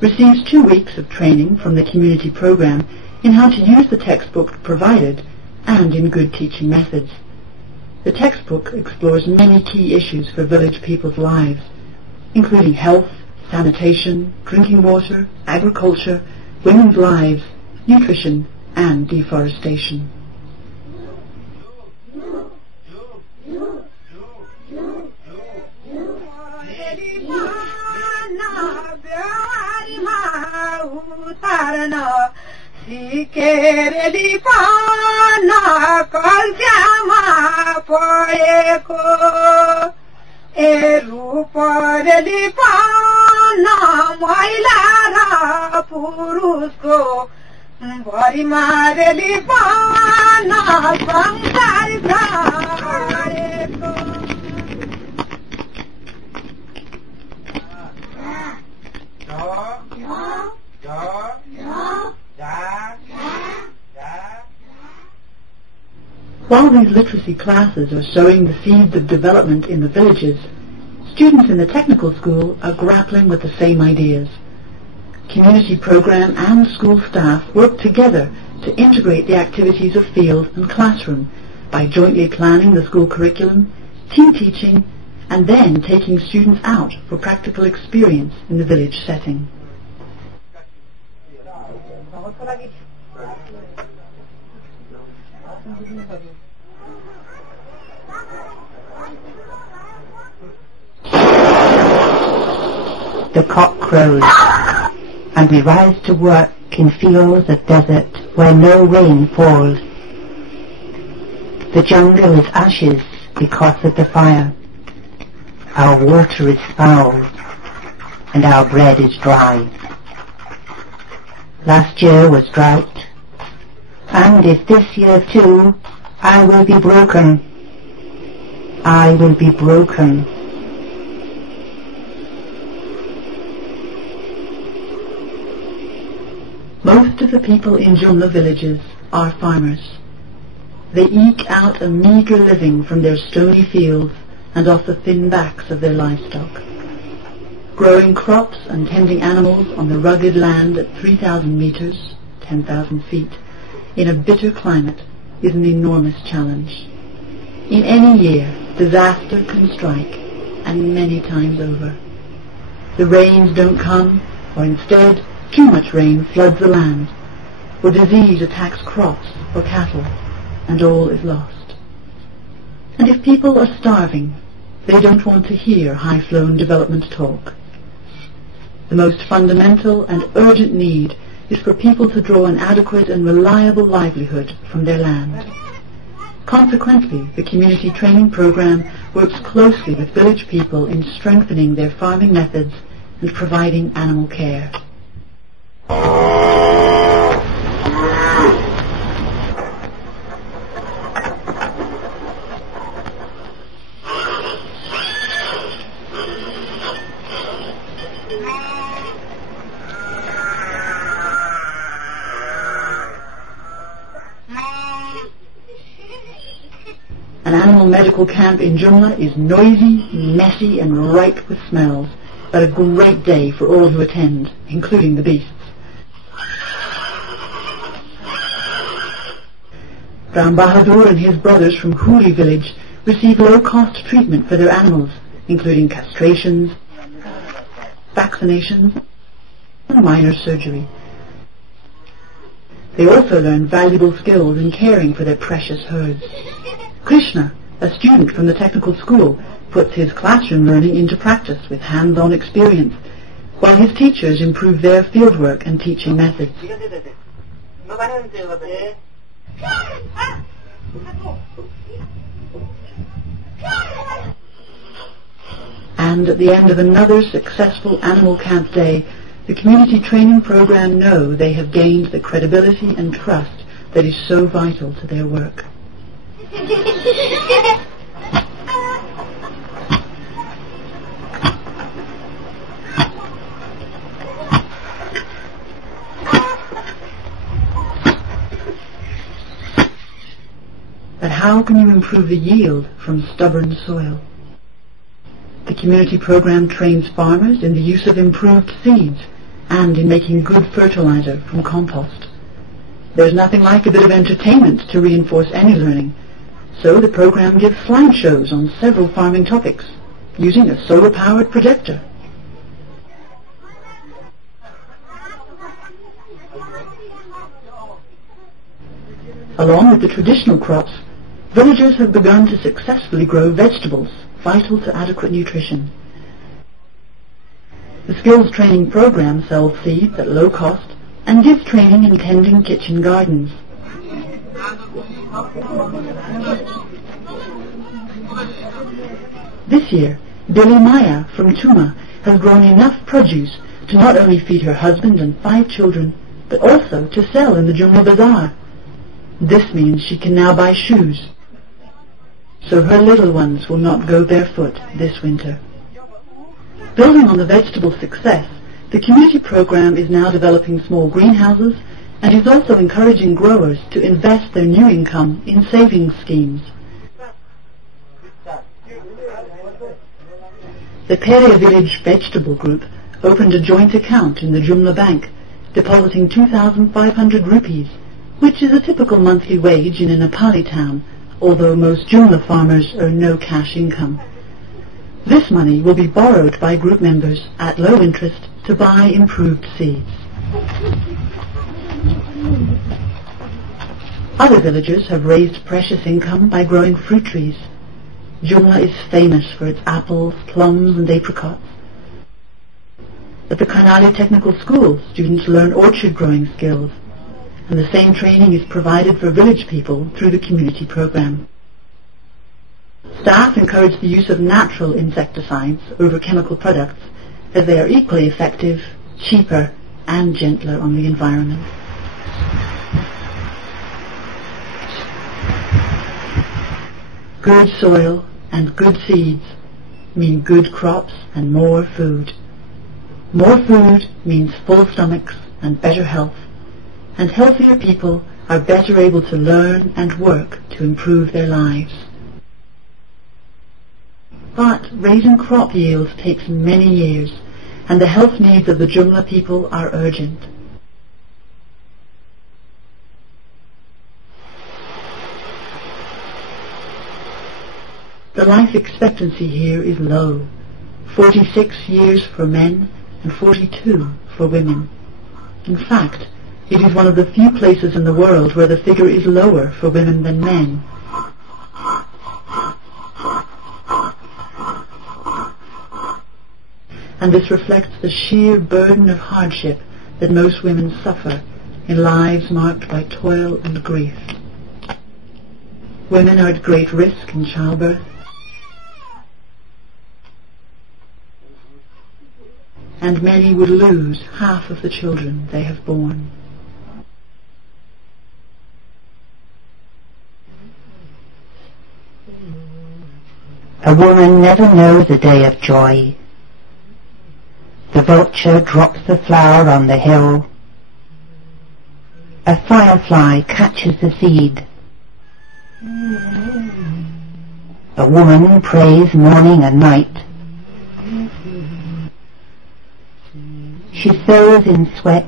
receives 2 weeks of training from the community program in how to use the textbook provided and in good teaching methods. The textbook explores many key issues for village people's lives, including health, sanitation, drinking water, agriculture, women's lives, nutrition, and deforestation. Sikereli pana kalsyama poeko erupareli pana mailara purusko bari mareli pana samsari bhareko. While these literacy classes are sowing the seeds of development in the villages, students in the technical school are grappling with the same ideas. Community program and school staff work together to integrate the activities of field and classroom by jointly planning the school curriculum, team teaching, and then taking students out for practical experience in the village setting. The cock crows, and we rise to work in fields of desert where no rain falls. The jungle is ashes because of the fire. Our water is foul, and our bread is dry. Last year was drought, and if this year too, I will be broken. I will be broken. Most of the people in Jumla villages are farmers. They eke out a meagre living from their stony fields and off the thin backs of their livestock. Growing crops and tending animals on the rugged land at 3,000 meters, 10,000 feet, in a bitter climate is an enormous challenge. In any year, disaster can strike, and many times over. The rains don't come, or instead, too much rain floods the land, or disease attacks crops or cattle, and all is lost. And if people are starving, they don't want to hear high-flown development talk. The most fundamental and urgent need is for people to draw an adequate and reliable livelihood from their land. Consequently, the community training program works closely with village people in strengthening their farming methods and providing animal care. An animal medical camp in Jumla is noisy, messy, and ripe with smells, but a great day for all who attend, including the beasts. Ram Bahadur and his brothers from Huli village receive low-cost treatment for their animals, including castrations, vaccinations, and minor surgery. They also learn valuable skills in caring for their precious herds. Krishna, a student from the technical school, puts his classroom learning into practice with hands-on experience, while his teachers improve their fieldwork and teaching methods. And at the end of another successful animal camp day, the community training program know they have gained the credibility and trust that is so vital to their work. But how can you improve the yield from stubborn soil? The community program trains farmers in the use of improved seeds and in making good fertilizer from compost. There's nothing like a bit of entertainment to reinforce any learning, so the program gives slideshows on several farming topics, using a solar-powered projector. Along with the traditional crops, villagers have begun to successfully grow vegetables, vital to adequate nutrition. The skills training program sells seeds at low cost and gives training in tending kitchen gardens. This year, Billy Maya from Tuma has grown enough produce to not only feed her husband and 5 children, but also to sell in the Jumla Bazaar. This means she can now buy shoes, so her little ones will not go barefoot this winter. Building on the vegetable success, the community program is now developing small greenhouses and is also encouraging growers to invest their new income in savings schemes. The Pere Village Vegetable Group opened a joint account in the Jumla Bank, depositing 2,500 rupees, which is a typical monthly wage in a Nepali town, although most Jumla farmers earn no cash income. This money will be borrowed by group members at low interest to buy improved seeds. Other villagers have raised precious income by growing fruit trees. Jumla is famous for its apples, plums and apricots. At the Karnali Technical School, students learn orchard growing skills, and the same training is provided for village people through the community program. Staff encourage the use of natural insecticides over chemical products, as they are equally effective, cheaper, and gentler on the environment. Good soil and good seeds mean good crops and more food. More food means full stomachs and better health, and healthier people are better able to learn and work to improve their lives. But raising crop yields takes many years, and the health needs of the Jumla people are urgent. The life expectancy here is low, 46 years for men and 42 for women. In fact, it is one of the few places in the world where the figure is lower for women than men. And this reflects the sheer burden of hardship that most women suffer in lives marked by toil and grief. Women are at great risk in childbirth, and many would lose half of the children they have borne. A woman never knows a day of joy. The vulture drops the flower on the hill. A firefly catches the seed. A woman prays morning and night. She sows in sweat